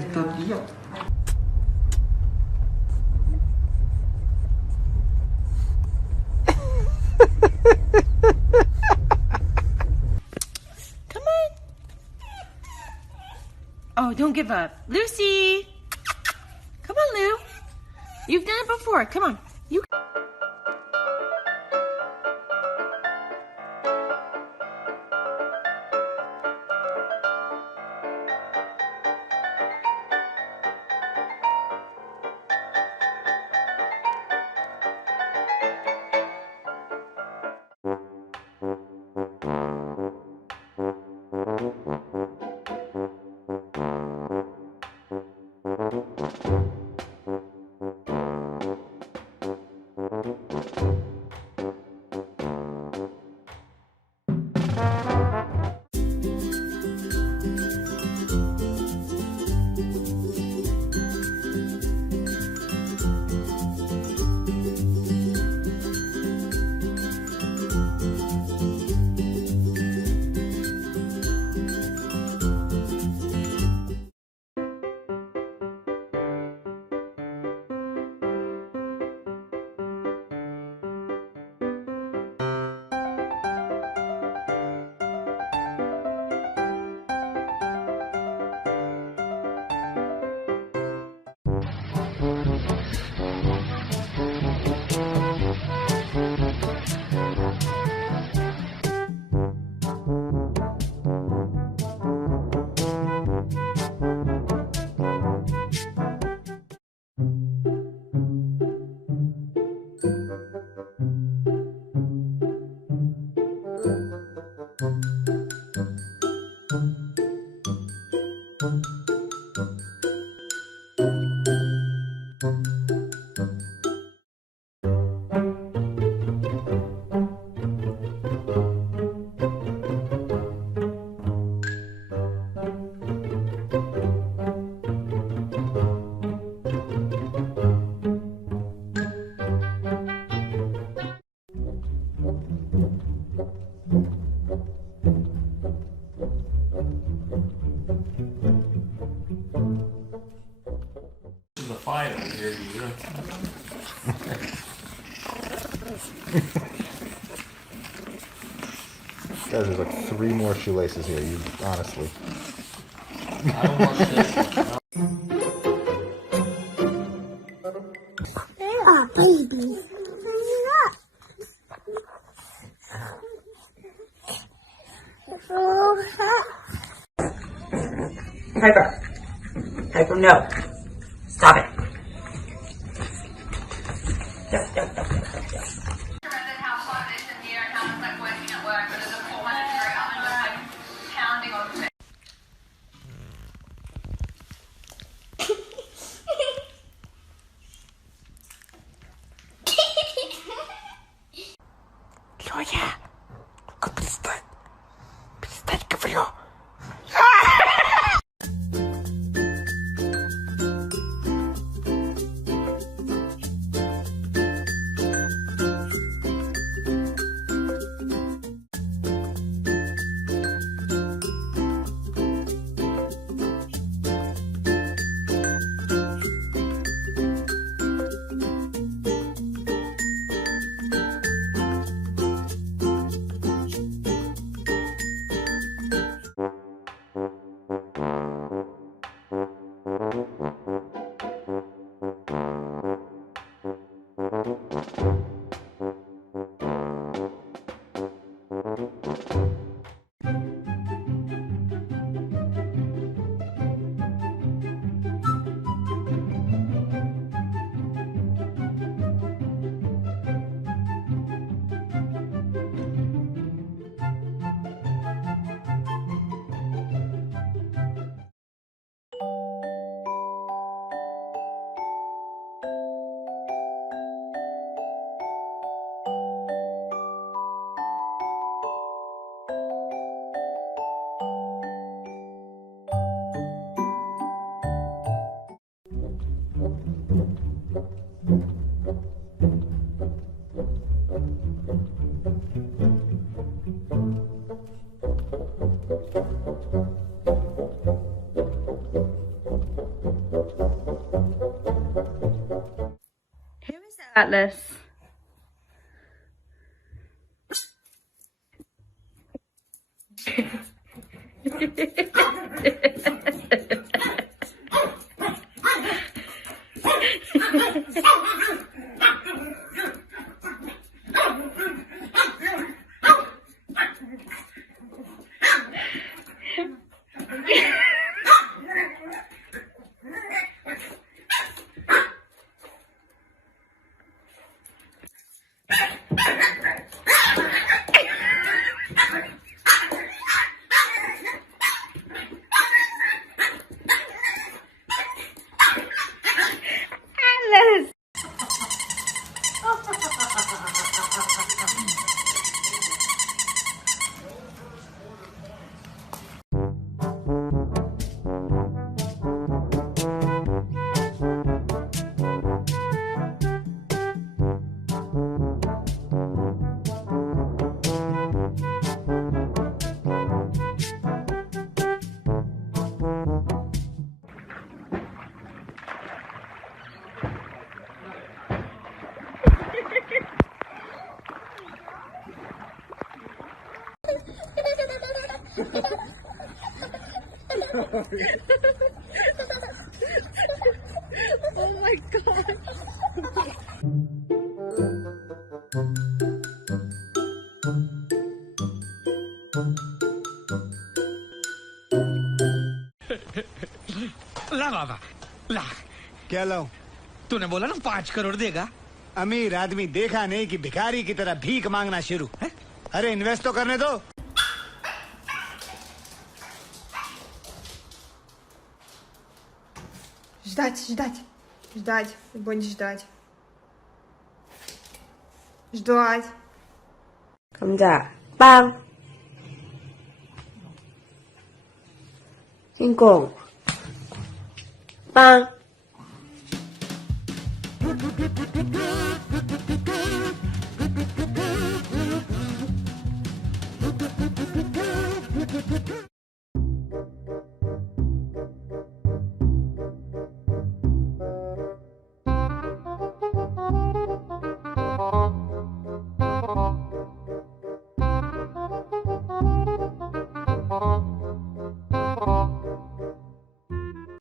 Está tío. Come on. Oh, don't give up. Lucy. Come on, Lou. You've done it before. Come on. You. The fire here, you know. Guys, there's like 3 more shoelaces here, you honestly. I don't want this. Oh, baby. Hyper. Hyper, no. Stop it. How hot it is in here and how it's like working at work, but there's a 400-degree oven just like pounding on it. Georgia, come перестань. Перестань, говорю. Atlas. Atlas. Oh my god. ला बाबा ला। क्या लाऊं? तूने बोला ना 5 करोड़ देगा। अमीर आदमी देखा नहीं कि भिखारी की तरह भीख मांगना शुरू है? अरे इन्वेस्ट तो करने दो। Ждать, ждать, ждать, будешь ждать. Ждать. 감자 빵 킹콩 빵 Thank you.